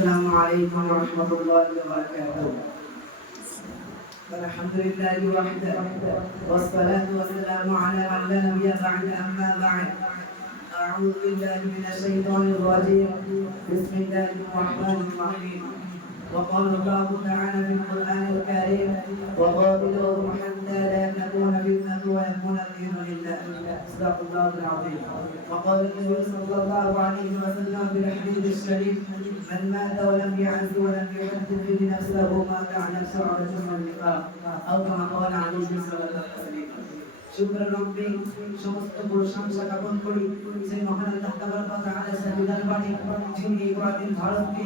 السلام عليكم ورحمة الله وبركاته. الحمد لله وحده والصلاة والسلام على من لا نبي بعد أما بعد. أعوذ بالله من الشيطان الرجيم. بسم الله الرحمن الرحيم. وقال الله تعالى في القرآن الكريم وقاتلوهم حتى صدق الله العظيم وقال النبي صلى الله عليه وسلم في الحديث الشريف من مات ولم يعز ولم يحدث به نفسه مات على شعرة من النفاق أو كما قال عليه الصلاة والسلام শুক্র রব্বে সমস্ত প্রশংসা জ্ঞাপন করি সেই মহান আল্লাহ তাবারক ওয়া তাআলা সাবিদার বাণী যিনি এই পরাধীন ভারতকে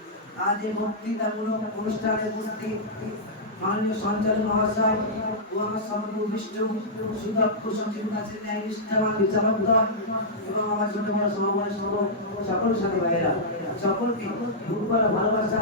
আজ এই বক্তৃতামূলক অনুষ্ঠানে উপস্থিত মাননীয় সঞ্চালক মহাশয় ও আমার সর্ববিষ্ট সুদক্ষ সচিব কাছে ন্যায় নিষ্ঠাবান বিচারক দল এবং আমার ছোট বড় সমাবেশ সকল সাথে ভাইয়েরা, সকলকে ভালোবাসা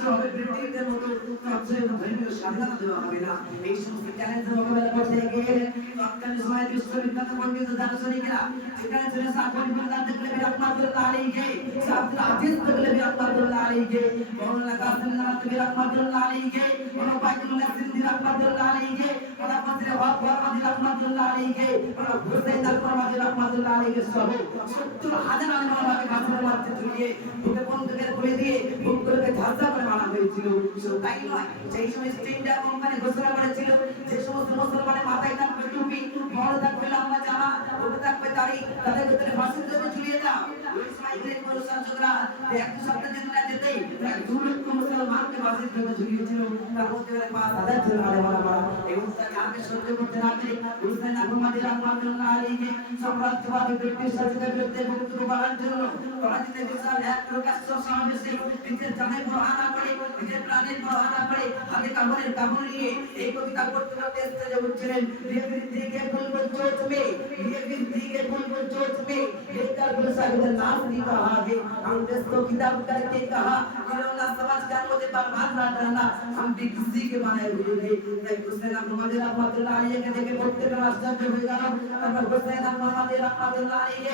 হিসেবে হবে ব্রিটিশদের মতো কালচারের ধর্মীয় স্বাধীনতা দেওয়া হবে না। এই সমস্ত চ্যালেঞ্জের মোকাবেলা করতে গিয়ে তৎকালীন সময় বিশ্ববিখ্যাত পণ্ডিত দার্শনিকেরা সেখানে ছিল সাকর বিল্লাহ দেখলে রহমাতুল্লাহ আলাইহি আব্দুল আজিজ দেখলে রহমাতুল্লাহ আলাইহি মাওলানা কাসিম নামাত রহমাতুল্লাহ আলাইহি ওনা বাইতুল্লাহ সিন্দি রহমাতুল্লাহ আলাইহি ওনা ফজলে ওয়াক ওয়ারমাদি রহমাতুল্লাহ আলাইহি ওনা হুসাইন আল-ফরমাদি রহমাতুল্লাহ আলাইহি সহ 70 হাজার আলেম ওলামাকে কাসিমের মধ্যে ঝুলিয়ে বুকে বন্ধুকে খুলে দিয়ে বুকগুলোকে ঝাঁঝা করে মারা হয়েছিল শুধু তাই নয়। সেই সময় স্টিন্ডার কোম্পানি ঘোষণা করেছিল, যে সমস্ত মুসলমানের মাথায় থাকবে টুপি বড় থাকবে লম্বা জামা উপরে থাকবে দাড়ি, তাদের ভেতরে ফাঁসির জন্য ঝুলিয়ে দাও। ওই সময় ইংরেজ প্রশাসকরা এক সপ্তাহ যেতে না যেতেই প্রায় দু লক্ষ মুসলমানকে ফাঁসির জন্য ঝুলিয়েছিল। তার মধ্যে প্রায় পাঁচ হাজার ছিল আলেমারা মারা এবং তাকে আগে সহ্য করতে না পেরে হুসেন আহমদ রহমাতুল্লাহ আলীকে সাম্রাজ্যবাদী ব্রিটিশ শাসকের বিরুদ্ধে বক্তব্য বলার জন্য করাচিতে বিশাল এক প্রকাশ্য সমাবেশে নিজের জানের বহানা করে নিজের প্রাণের বহানা করে হাতে কাপড়ের কাপড় নিয়ে এই কবিতা করতে করতে স্টেজে উঠছিলেন ये वृद्धि के बुलबुल चोट में ये वृद्धि के बुलबुल चोट में लेकर गुलशन ने नाम दी कहा है हम देश को किताब करके कहा जिन्होंने समाज का मुझे बर्बाद ना करना শান্তি খুশিকে বানায় ভুলে নেই তাই হোসেন আমাদের রহমতুল্লাহ আলীকে দেখে প্রত্যেকটা রাস্তাতে হয়ে গেলাম তারপর হোসেন আমাদের রহমতুল্লাহ আলীকে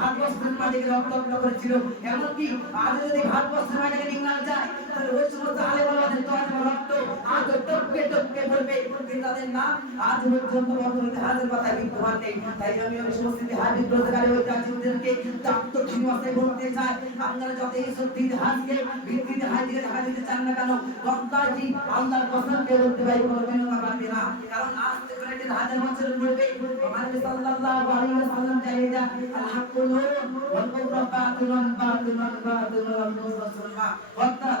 ভারতবর্ষের মাটিকে রক্তাক্ত করেছিল। এমনকি আজ যদি ভারতবর্ষের মাটিকে ইংল্যান্ড যায়, তাহলে ওই সমস্ত আলেম ওলামাদের রক্ত, আজ টপকে করবে তাদের নাম। আজ পর্যন্ত বর্তমান ইতিহাসের পাতায় বিদ্যমান নেই। তাই আমি ওই সমস্ত রোজগারে ওই প্রাচীনদেরকে চাপ্তক্ষীণ অবস্থায় বলতে চাই আপনারা যত এই সত্যি ইতিহাসকে ভিত্তি ইতিহাস দিকে ঢাকা দিতে চান না কেন গদ্দাজি আল্লাহর কসমকে বলতে পারি কোনো বিনোদন পারবে না? কারণ আজ থেকে প্রায় হাজার বছরের পূর্বে মহানবী সাল্লাল্লাহু আলাইহি ওয়াসাল্লাম জানিয়ে যান আল হাক্কু নূরুন ওয়াল কুফরু বাতিলুন বাতিলুন বাতিলুন মুসলমান অর্থাৎ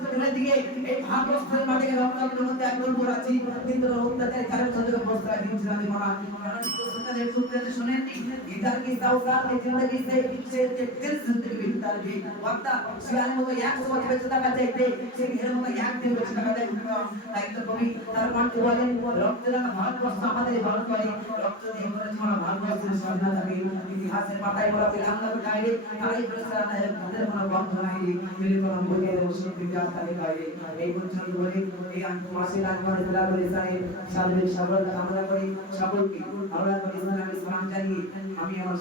সেখানে দিকে এই ভারতবর্ষের মাটিকে রক্তাক্ত করতে একদল করাচ্ছি কিন্তু অত্যাচারে চারের চন্দ্রকে প্রস্তাব দিয়েছিল আমি মরা। সন্তানের সূত্রে শুনেননি গীতার কি সাউকাল জিন্দেগি কি সেই সে তেল জিন্দেগি বিতার কি অর্থা শিয়াল মতো এক সময় বেঁচে থাকা চাইতে, সে ঘের মতো এক দিয়ে বেঁচে থাকা যায় তাই তো কবি তার কণ্ঠে বলেন, রক্তের ভারতবর্ষ আমাদের ভারত করে। রক্ত দিয়ে আমরা ভারতবর্ষের স্বাধীনতাকে ইতিহাসের পাতায় বলা তিরঙ্গা উঠাইলে তারাই প্রসার তাদের কোনো বন্ধ নাই মিলে কোনো বলে মুসলিম বিকাশ তাকে গাইলে এই পর্যন্ত বলে, এই মাসির আগমনে দিলাবলি সাহেব সার্বিক সফলতা কামনা করি সকলকে আমরা ইসলাম ইসলাম জানিয়ে আমি আমার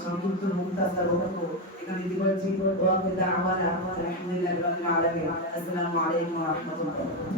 রাহমাতুল্লাহ।